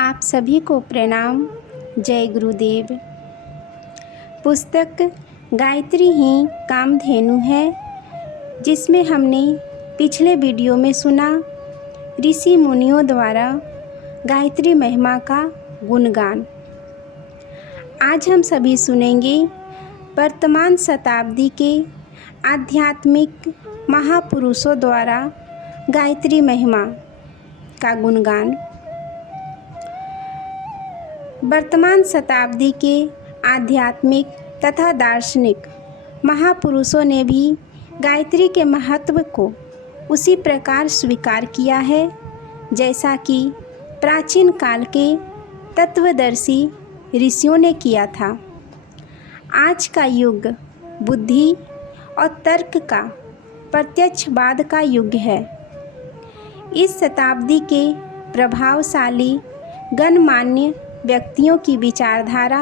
आप सभी को प्रणाम। जय गुरुदेव। पुस्तक गायत्री ही कामधेनु है, जिसमें हमने पिछले वीडियो में सुना ऋषि मुनियों द्वारा गायत्री महिमा का गुणगान। आज हम सभी सुनेंगे वर्तमान शताब्दी के आध्यात्मिक महापुरुषों द्वारा गायत्री महिमा का गुणगान। वर्तमान शताब्दी के आध्यात्मिक तथा दार्शनिक महापुरुषों ने भी गायत्री के महत्व को उसी प्रकार स्वीकार किया है जैसा कि प्राचीन काल के तत्वदर्शी ऋषियों ने किया था। आज का युग बुद्धि और तर्क का प्रत्यक्षवाद का युग है। इस शताब्दी के प्रभावशाली गणमान्य व्यक्तियों की विचारधारा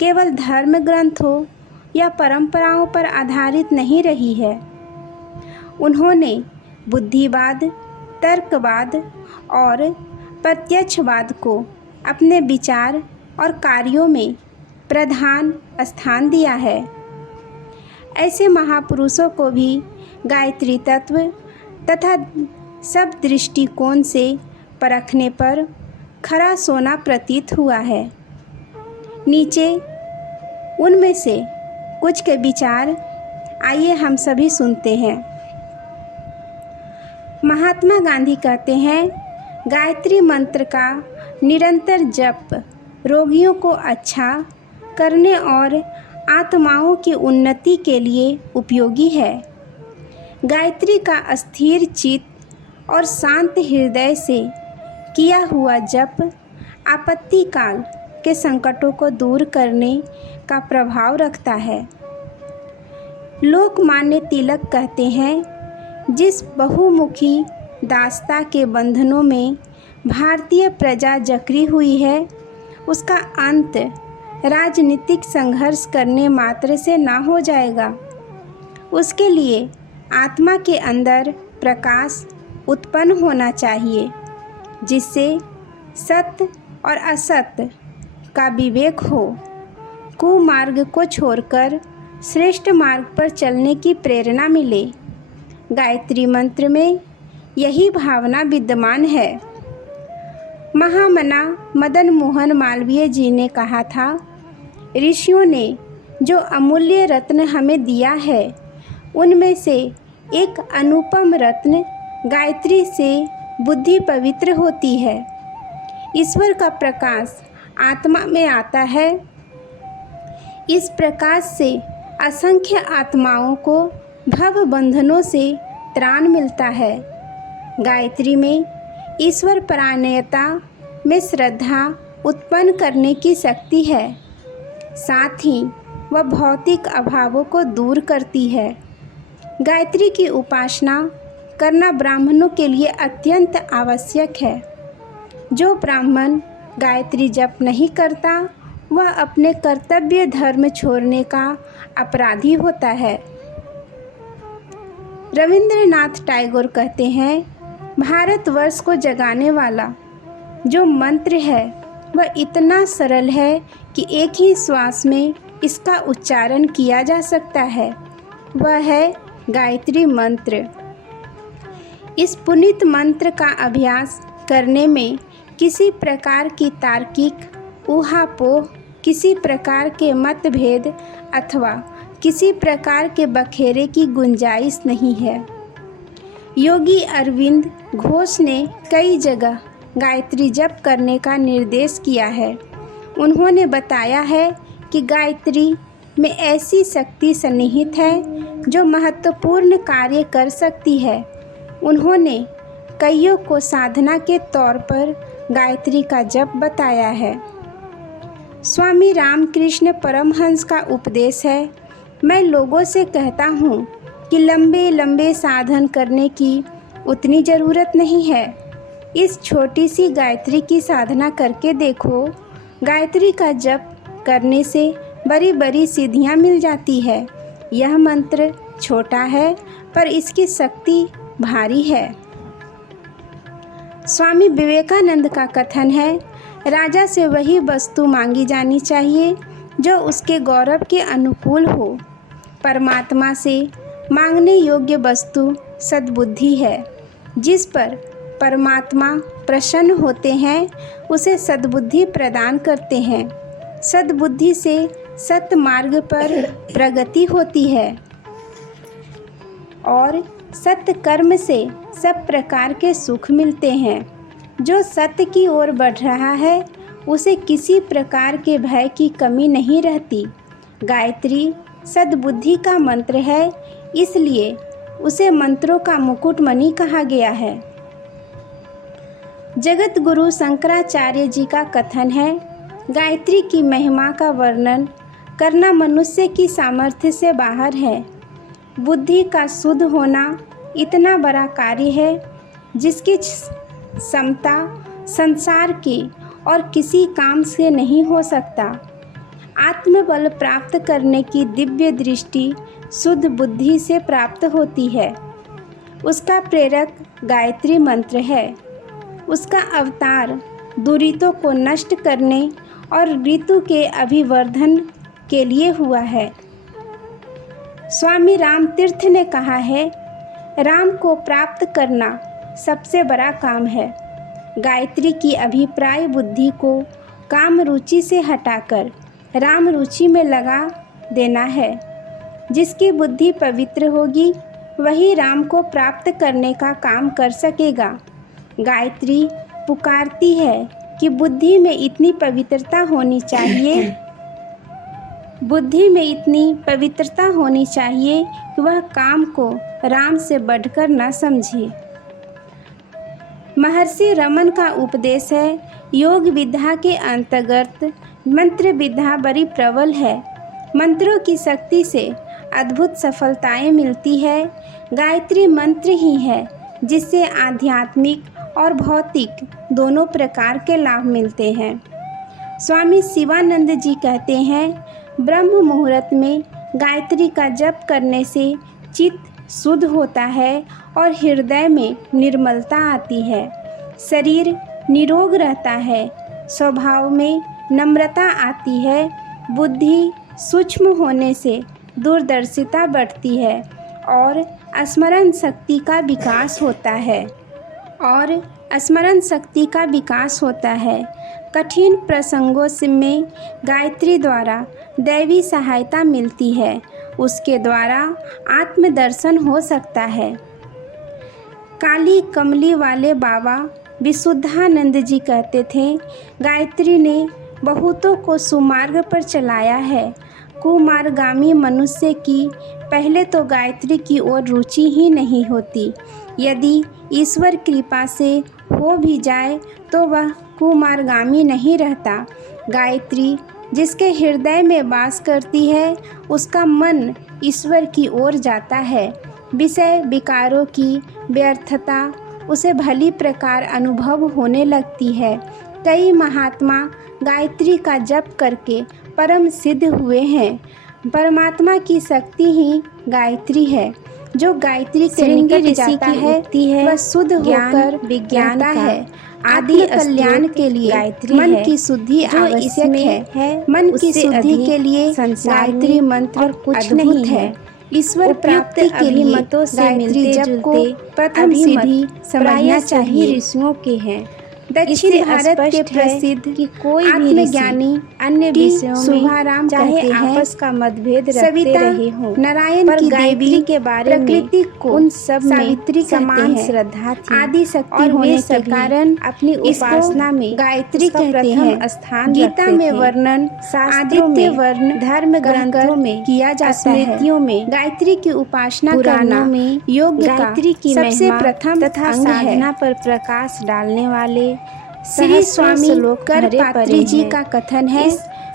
केवल धर्म ग्रंथों या परंपराओं पर आधारित नहीं रही है। उन्होंने बुद्धिवाद, तर्कवाद और प्रत्यक्षवाद को अपने विचार और कार्यों में प्रधान स्थान दिया है। ऐसे महापुरुषों को भी गायत्री तत्व तथा सब दृष्टिकोण से परखने पर खरा सोना प्रतीत हुआ है। नीचे उनमें से कुछ के विचार आइए हम सभी सुनते हैं। महात्मा गांधी कहते हैं, गायत्री मंत्र का निरंतर जप रोगियों को अच्छा करने और आत्माओं की उन्नति के लिए उपयोगी है। गायत्री का स्थिर चित्त और शांत हृदय से किया हुआ जप आपत्ति काल के संकटों को दूर करने का प्रभाव रखता है। लोकमान्य तिलक कहते हैं, जिस बहुमुखी दासता के बंधनों में भारतीय प्रजा जकड़ी हुई है, उसका अंत राजनीतिक संघर्ष करने मात्र से ना हो जाएगा। उसके लिए आत्मा के अंदर प्रकाश उत्पन्न होना चाहिए, जिससे सत्य और असत्य का विवेक हो, कुमार्ग को छोड़कर श्रेष्ठ मार्ग पर चलने की प्रेरणा मिले। गायत्री मंत्र में यही भावना विद्यमान है। महामना मदन मोहन मालवीय जी ने कहा था, ऋषियों ने जो अमूल्य रत्न हमें दिया है, उनमें से एक अनुपम रत्न गायत्री से बुद्धि पवित्र होती है। ईश्वर का प्रकाश आत्मा में आता है। इस प्रकाश से असंख्य आत्माओं को भव बंधनों से त्राण मिलता है। गायत्री में ईश्वर परायणता में श्रद्धा उत्पन्न करने की शक्ति है। साथ ही वह भौतिक अभावों को दूर करती है। गायत्री की उपासना करना ब्राह्मणों के लिए अत्यंत आवश्यक है। जो ब्राह्मण गायत्री जप नहीं करता, वह अपने कर्तव्य धर्म छोड़ने का अपराधी होता है। रविंद्रनाथ टैगोर कहते हैं, भारतवर्ष को जगाने वाला जो मंत्र है, वह इतना सरल है कि एक ही श्वास में इसका उच्चारण किया जा सकता है। वह है गायत्री मंत्र। इस पुनीत मंत्र का अभ्यास करने में किसी प्रकार की तार्किक ऊहापोह, किसी प्रकार के मतभेद अथवा किसी प्रकार के बखेरे की गुंजाइश नहीं है। योगी अरविंद घोष ने कई जगह गायत्री जप करने का निर्देश किया है। उन्होंने बताया है कि गायत्री में ऐसी शक्ति सन्निहित है जो महत्वपूर्ण कार्य कर सकती है। उन्होंने कईयों को साधना के तौर पर गायत्री का जप बताया है। स्वामी रामकृष्ण परमहंस का उपदेश है, मैं लोगों से कहता हूँ कि लंबे लंबे साधन करने की उतनी ज़रूरत नहीं है। इस छोटी सी गायत्री की साधना करके देखो। गायत्री का जप करने से बड़ी बड़ी सिद्धियाँ मिल जाती है। यह मंत्र छोटा है पर इसकी शक्ति भारी है। स्वामी विवेकानंद का कथन है, राजा से वही वस्तु मांगी जानी चाहिए जो उसके गौरव के अनुकूल हो। परमात्मा से मांगने योग्य वस्तु सद्बुद्धि है। जिस पर परमात्मा प्रसन्न होते हैं उसे सद्बुद्धि प्रदान करते हैं। सद्बुद्धि से सत्य मार्ग पर प्रगति होती है और सत्य कर्म से सब प्रकार के सुख मिलते हैं। जो सत्य की ओर बढ़ रहा है उसे किसी प्रकार के भय की कमी नहीं रहती। गायत्री सद्बुद्धि का मंत्र है, इसलिए उसे मंत्रों का मुकुटमणि कहा गया है। जगत गुरु शंकराचार्य जी का कथन है, गायत्री की महिमा का वर्णन करना मनुष्य की सामर्थ्य से बाहर है। बुद्धि का शुद्ध होना इतना बड़ा कार्य है जिसकी क्षमता संसार के और किसी काम से नहीं हो सकता। आत्मबल प्राप्त करने की दिव्य दृष्टि शुद्ध बुद्धि से प्राप्त होती है। उसका प्रेरक गायत्री मंत्र है। उसका अवतार दुरितों को नष्ट करने और ऋतु के अभिवर्धन के लिए हुआ है। स्वामी राम तीर्थ ने कहा है, राम को प्राप्त करना सबसे बड़ा काम है। गायत्री की अभिप्राय बुद्धि को काम रुचि से हटाकर राम रुचि में लगा देना है। जिसकी बुद्धि पवित्र होगी वही राम को प्राप्त करने का काम कर सकेगा। गायत्री पुकारती है कि बुद्धि में इतनी पवित्रता होनी चाहिए कि वह काम को राम से बढ़कर न समझे। महर्षि रमन का उपदेश है, योग विद्या के अंतर्गत मंत्र विद्या बड़ी प्रबल है। मंत्रों की शक्ति से अद्भुत सफलताएं मिलती है। गायत्री मंत्र ही है जिससे आध्यात्मिक और भौतिक दोनों प्रकार के लाभ मिलते हैं। स्वामी शिवानंद जी कहते हैं, ब्रह्म मुहूर्त में गायत्री का जप करने से चित्त शुद्ध होता है और हृदय में निर्मलता आती है। शरीर निरोग रहता है, स्वभाव में नम्रता आती है, बुद्धि सूक्ष्म होने से दूरदर्शिता बढ़ती है और स्मरण शक्ति का विकास होता है। कठिन प्रसंगों में गायत्री द्वारा दैवी सहायता मिलती है, उसके द्वारा आत्मदर्शन हो सकता है। काली कमली वाले बाबा विशुद्धानंद जी कहते थे, गायत्री ने बहुतों को सुमार्ग पर चलाया है। कुमार्गामी मनुष्य की पहले तो गायत्री की ओर रुचि ही नहीं होती। यदि ईश्वर कृपा से हो भी जाए तो वह कुमार्गामी नहीं रहता। गायत्री जिसके हृदय में वास करती है उसका मन ईश्वर की ओर जाता है। विषय विकारों की व्यर्थता उसे भली प्रकार अनुभव होने लगती है। कई महात्मा गायत्री का जप करके परम सिद्ध हुए हैं। परमात्मा की शक्ति ही गायत्री है। जो गायत्री के निकट जाता है वह शुद्ध होकर विज्ञान है। आदि कल्याण के लिए मन की शुद्धि आवश्यक है। मन की शुद्धि के लिए गायत्री मंत्र और कुछ नहीं है। ईश्वर प्राप्ति के लिए गायत्री जप को प्रथम सीढ़ी समझना चाहिए। ऋषियों के हैं। दक्षिण भारत के प्रसिद्ध कि कोई आत्मज्ञानी अन्य विषयों में शुभाराम चाहे आपस का मतभेद रखते रहे हों, नारायण की देवी के बारे में प्रकृति को उन सब सावित्री समान श्रद्धा थी। आदि शक्ति होने के कारण अपनी उपासना में गायत्री कहते हैं स्थान। गीता में वर्णन आदित्य वर्ण धर्म ग्रंथों में किया जाता है। में गायत्री की उपासना करना में योग गायत्री की सबसे प्रथम तथा साधना पर प्रकाश डालने वाले श्री स्वामी करपात्री जी का कथन है,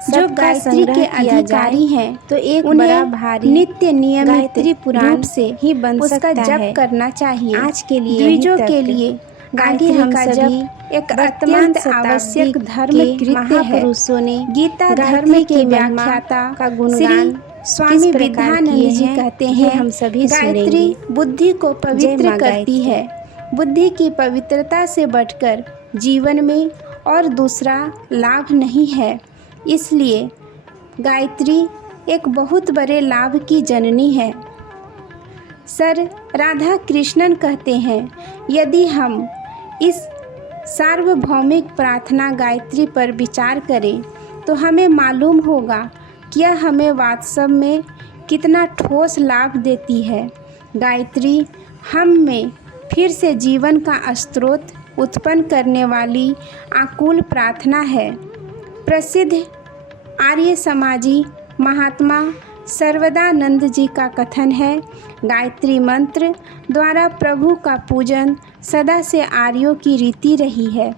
जो गायत्री के अधिकारी हैं तो एक बड़ा भारी नित्य नियमित पुराण से ही बन सकता है। जप करना चाहिए। आज के लिए द्विजों के लिए गायत्री हम सभी एक अत्यंत आवश्यक धर्म महापुरुषों ने गीता धर्म के व्याख्याता का गुणगान स्वामी विद्यानंद जी कहते हैं, हम सभी गायत्री बुद्धि को पवित्र करती है बुद्धि की पवित्रता से बढ़कर जीवन में और दूसरा लाभ नहीं है। इसलिए गायत्री एक बहुत बड़े लाभ की जननी है। सर राधा कृष्णन कहते हैं, यदि हम इस सार्वभौमिक प्रार्थना गायत्री पर विचार करें तो हमें मालूम होगा कि यह हमें वास्तव में कितना ठोस लाभ देती है। गायत्री हम में फिर से जीवन का स्रोत उत्पन्न करने वाली आकुल प्रार्थना है। प्रसिद्ध आर्य समाजी महात्मा सर्वदानंद जी का कथन है, गायत्री मंत्र द्वारा प्रभु का पूजन सदा से आर्यों की रीति रही है।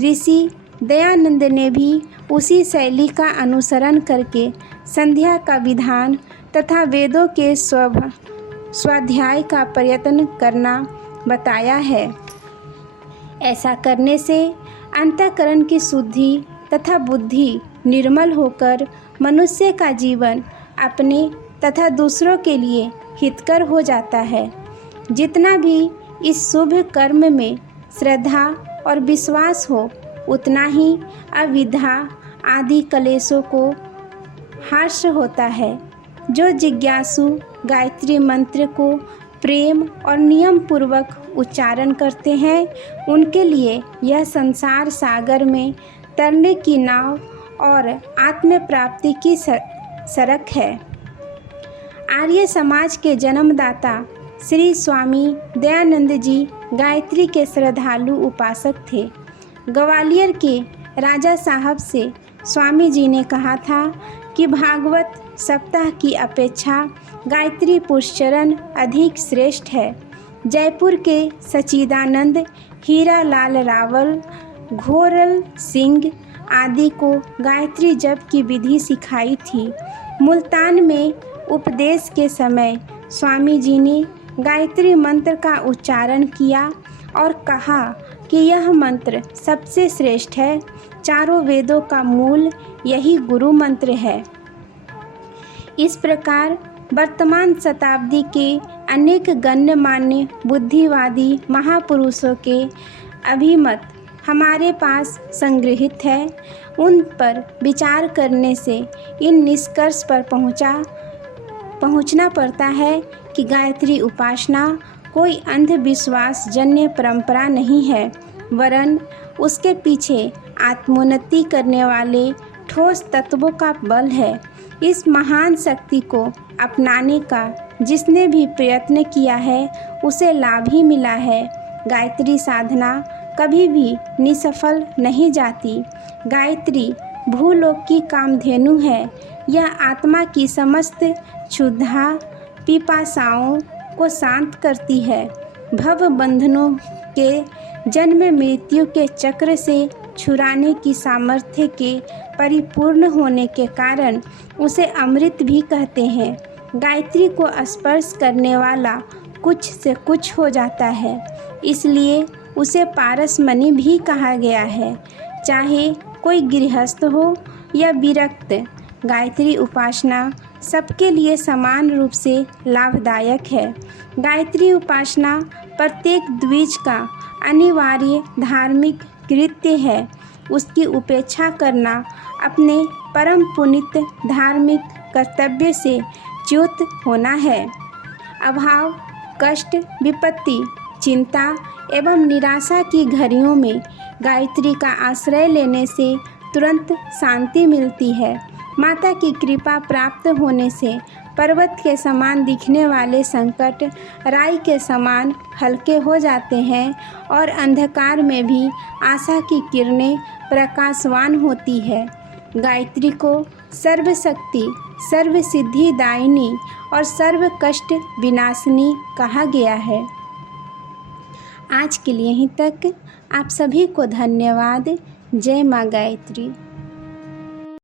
ऋषि दयानंद ने भी उसी शैली का अनुसरण करके संध्या का विधान तथा वेदों के स्वाध्याय का प्रयत्न करना बताया है। ऐसा करने से अंतःकरण की शुद्धि तथा बुद्धि निर्मल होकर मनुष्य का जीवन अपने तथा दूसरों के लिए हितकर हो जाता है। जितना भी इस शुभ कर्म में श्रद्धा और विश्वास हो, उतना ही अविद्या आदि कलेशों को ह्रास होता है। जो जिज्ञासु गायत्री मंत्र को प्रेम और नियम पूर्वक उच्चारण करते हैं, उनके लिए यह संसार सागर में तरने की नाव और आत्म प्राप्ति की सड़क है। आर्य समाज के जन्मदाता श्री स्वामी दयानंद जी गायत्री के श्रद्धालु उपासक थे। ग्वालियर के राजा साहब से स्वामी जी ने कहा था कि भागवत सप्ताह की अपेक्षा गायत्री पुष्चरण अधिक श्रेष्ठ है। जयपुर के सच्चिदानंद, हीरा लाल रावल, घोरल सिंह आदि को गायत्री जप की विधि सिखाई थी। मुल्तान में उपदेश के समय स्वामी जी ने गायत्री मंत्र का उच्चारण किया और कहा कि यह मंत्र सबसे श्रेष्ठ है। चारों वेदों का मूल यही गुरु मंत्र है। इस प्रकार वर्तमान शताब्दी के अनेक गण्यमान्य बुद्धिवादी महापुरुषों के अभिमत हमारे पास संग्रहित है। उन पर विचार करने से इन निष्कर्ष पर पहुंचना पड़ता है कि गायत्री उपासना कोई अंधविश्वास जन्य परंपरा नहीं है, वरन उसके पीछे आत्मोन्नति करने वाले ठोस तत्वों का बल है। इस महान शक्ति को अपनाने का जिसने भी प्रयत्न किया है, उसे लाभ ही मिला है। गायत्री साधना कभी भी निसफल नहीं जाती। गायत्री भूलोक की कामधेनु है। यह आत्मा की समस्त क्षुधा पिपासाओं को शांत करती है। भव बंधनों के जन्म मृत्यु के चक्र से छुड़ाने की सामर्थ्य के परिपूर्ण होने के कारण उसे अमृत भी कहते हैं। गायत्री को स्पर्श करने वाला कुछ से कुछ हो जाता है, इसलिए उसे पारसमणि भी कहा गया है। चाहे कोई गृहस्थ हो या विरक्त, गायत्री उपासना सबके लिए समान रूप से लाभदायक है। गायत्री उपासना प्रत्येक द्विज का अनिवार्य धार्मिक कृत्य है। उसकी उपेक्षा करना अपने परम पुनीत धार्मिक कर्तव्य से च्युत होना है। अभाव, कष्ट, विपत्ति, चिंता एवं निराशा की घड़ियों में गायत्री का आश्रय लेने से तुरंत शांति मिलती है। माता की कृपा प्राप्त होने से पर्वत के समान दिखने वाले संकट राई के समान हल्के हो जाते हैं और अंधकार में भी आशा की किरणें प्रकाशवान होती है। गायत्री को सर्वशक्ति, सर्वसिद्धि दायिनी और सर्व कष्ट विनाशिनी कहा गया है। आज के लिए यहीं तक। आप सभी को धन्यवाद। जय माँ गायत्री।